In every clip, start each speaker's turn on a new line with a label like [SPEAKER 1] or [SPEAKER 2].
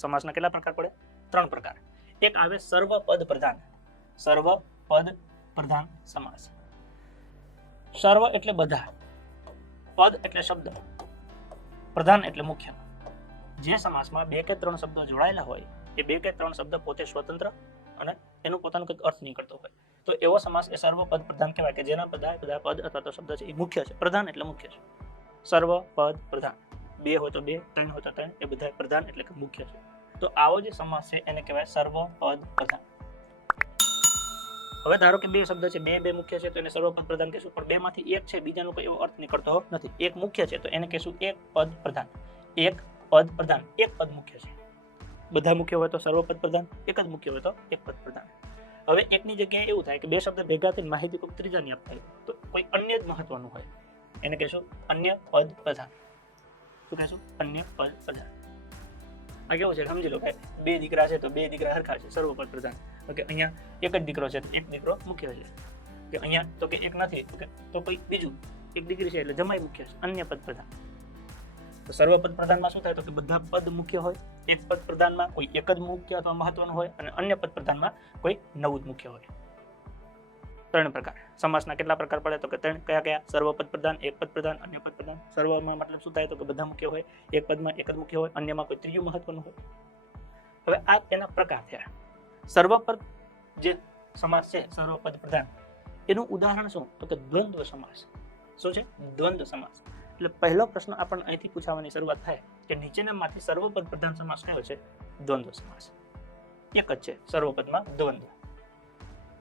[SPEAKER 1] સમાસના કેટલા પ્રકાર પડે? ત્રણ પ્રકાર. એક આવે સર્વપદ પ્રધાન સર્વપદ પ્રધાન સમાસ સર્વ એટલે બધા. પદ એટલે શબ્દ. પ્રધાન એટલે મુખ્ય. જે સમાસમાં બે કે ત્રણ શબ્દો જોડાયેલા હોય, એ બે કે ત્રણ શબ્દ પોતે સ્વતંત્ર અને એનું પોતાનું કંઈક અર્થ નીકળતો હોય. તો એવો સમાસ એ સર્વપદ પ્રધાન કહેવાય કે જેના બધા બધા પદ અથવા તો શબ્દ છે એ મુખ્ય છે. પ્રધાન એટલે મુખ્ય છે. સર્વ પદ પ્રધાન બે હોય તો બે, ત્રણ હોય તો ત્રણ, એ બધા પ્રધાન એટલે કે મુખ્ય છે. તો આવો જે સમાસ છે એને કહેવાય સર્વ પદ પ્રધાન. હવે ધારો કે બે શબ્દ છે, બે બે મુખ્ય છે, તો એને સર્વપદ પ્રધાન કહેશું. પણ બે માંથી એક છે, બીજાનો કોઈ એવો અર્થ નીકળતો નથી. એક મુખ્ય છે, તો એને કહેશું એક પદ પ્રધાન. એક પદ પ્રધાન, એક પદ મુખ્ય છે. બધા મુખ્ય હોય તો સર્વપદ પ્રધાન, એક જ મુખ્ય હોય તો એક પદ પ્રધાન. હવે એકની જગ્યાએ એવું થાય કે બે શબ્દ ભેગા થઈને માહિતી કોઈ ત્રીજાની આપતા હોય. તો કોઈ અન્ય જ મહત્વનું હોય. એને કહેશું અન્ય પદ પ્રધાન. શું કહેશું? અન્ય પદ પ્રધાન આ કેવું છે? સમજી લો કે બે દીકરા છે તો બે દીકરા હરખા છે સર્વપદ પ્રધાન ઓકે, અહીંયા એક જ દીકરો છે, તો એક દીકરો મુખ્ય છે. કે અહીંયા તો કે એક નથી તો કે તો કોઈ બીજું? એક દીકરી છે એટલે જમાઈ મુખ્ય છે, અન્ય પદ પ્રધાન તો સર્વપદ પ્રધાનમાં શું થાય? તો કે બધા પદ મુખ્ય હોય, એક પદ પ્રધાનમાં કોઈ એક જ મુખ્ય અથવા મહત્વનું હોય અને અન્ય પદ પ્રધાનમાં કોઈ નવું જ મુખ્ય હોય. ત્રણ પ્રકાર. સમાસના કેટલા પ્રકાર પડે તો કે ત્રણ કયા કયા? સર્વપદ પ્રધાન એક પદ પ્રધાન અન્ય પદ પ્રધાન સર્વમાં મતલબ શું થાય તો કે બધા મુખ્ય હોય, એક પદમાં એક જ મુખ્ય હોય, અન્યમાં કોઈ ત્રીજું મહત્વનું હોય. હવે આ તેના પ્રકાર થયા. સર્વપદ જે સમાસ છે સર્વપદ પ્રધાન એનું ઉદાહરણ શું? તો કે દ્વંદ્વ સમાસ શું છે? દ્વંદ્વ સમાસ એટલે પહેલો પ્રશ્ન આપણને અહીંથી પૂછાવાની શરૂઆત થાય કે નીચેનામાંથી સર્વપદ પ્રધાન સમાસ કયો છે? દ્વંદ્વ સમાસ એક જ છે, સર્વપદમાં દ્વંદ્વ.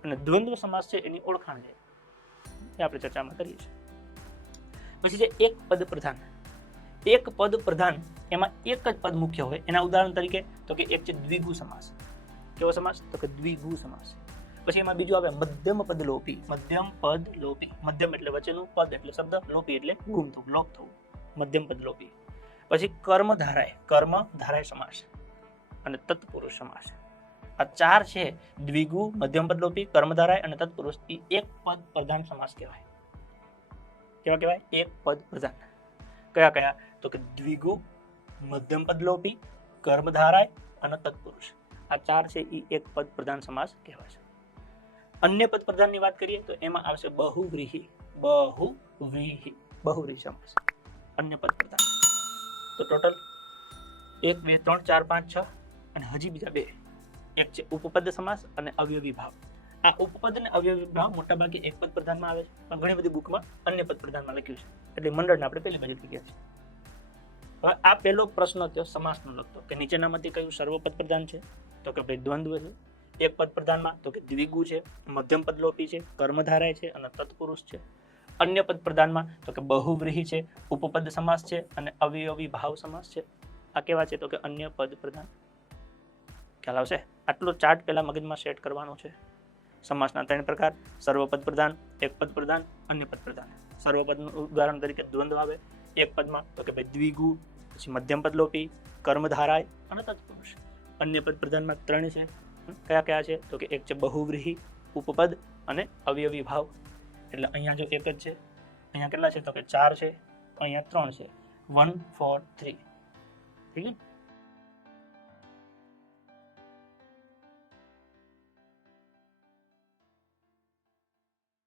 [SPEAKER 1] અને દ્વંદ્વ સમાસ છે એની ઓળખાણ છે એ આપણે ચર્ચામાં કરીએ છીએ. પછી છે એક પદ પ્રધાન. એક પદ પ્રધાન, એમાં એક જ પદ મુખ્ય હોય. એના ઉદાહરણ તરીકે તો કે એક છે દ્વિગુ સમાસ. કેવો સમાસ? તો કે દ્વિગુ સમાસ. પછી એમાં બીજું આવે મધ્યમ પદ લોપી. મધ્યમ પદ લોપી. મધ્યમ એટલે વચ્ચેનું પદ, એટલે શબ્દ. લોપી એટલે ગુમ થવું લોપ થવું. મધ્યમ પદ લોપી. પછી કર્મ ધારાય કર્મ ધારાય સમાસ. અને તત્પુરુષ સમાસ. આ ચાર છે. દ્વિગુ મધ્યમપદલોપી કર્મધારાય અને તત્પુરુષ. એ એક પદ પ્રધાન સમાસ કહેવાય. કેવા કહેવાય? એક પદ પ્રધાન. કયા કયા? તો કે દ્વિગુ મધ્યમપદલોપી કર્મધારાય અને તત્પુરુષ. આ ચાર છે એ એક પદ પ્રધાન સમાસ કહેવાય છે. અન્ય પદ પ્રધાનની વાત કરીએ તો એમાં આવશે બહુવ્રીહી. બહુવ્રીહી. બહુવ્રીહી સમાસ. અન્ય પદ પ્રધાન. તો ટોટલ એક, બે, ત્રણ, ચાર, પાંચ, છ અને હજી બીજા બે. એક છે ઉપપદ સમાસ અને અવયવી ભાવ આ ઉપપદ અને અવયવી ભાવ મોટાભાગે એક પદ પ્રધાનમાં આવે છે, પણ ઘણી બધી બુકમાં અન્ય પદ પ્રધાનમાં લખ્યું છે. એટલે મંડળને આપણે પહેલી બાજુ ગયા છે. હવે આ પહેલો પ્રશ્ન થયો સમાસનો લગતો કે નીચેનામાંથી કયું સર્વપદ પ્રધાન છે? તો કે ભાઈ દ્વંદ્વ છે. એક પદ પ્રધાનમાં તો કે દ્વિગુ છે, મધ્યમ પદ લોપી છે, કર્મધારાય છે અને તત્પુરુષ છે. અન્ય પદ પ્રધાનમાં તો કે બહુવ્રીહી છે, ઉપપદ સમાસ છે અને અવયવી ભાવ સમાસ છે. આ કેવા છે? તો કે અન્ય પદ પ્રધાન. ખ્યાલ આવશે? આટલો ચાર્ટ પહેલાં મગજમાં સેટ કરવાનો છે. સમાસના ત્રણ પ્રકાર સર્વપદ પ્રધાન એક પદ પ્રધાન અન્ય પદ પ્રધાન સર્વપદનું ઉદાહરણ તરીકે દ્વંદ્વ આવે, એક પદમાં તો કે ભાઈ દ્વિગુ, પછી મધ્યમ પદલોપી, કર્મધારાય, અને તત્પુરુષ. અન્ય પદ પ્રધાનમાં ત્રણ છે. કયા કયા છે? તો કે એક છે બહુવ્રીહી, ઉપપદ અને અવયવી ભાવ એટલે અહીંયા જો એક જ છે. અહીંયા કેટલા છે? તો કે ચાર છે. અહીંયા ત્રણ છે. One, four, three. ઠીક છે?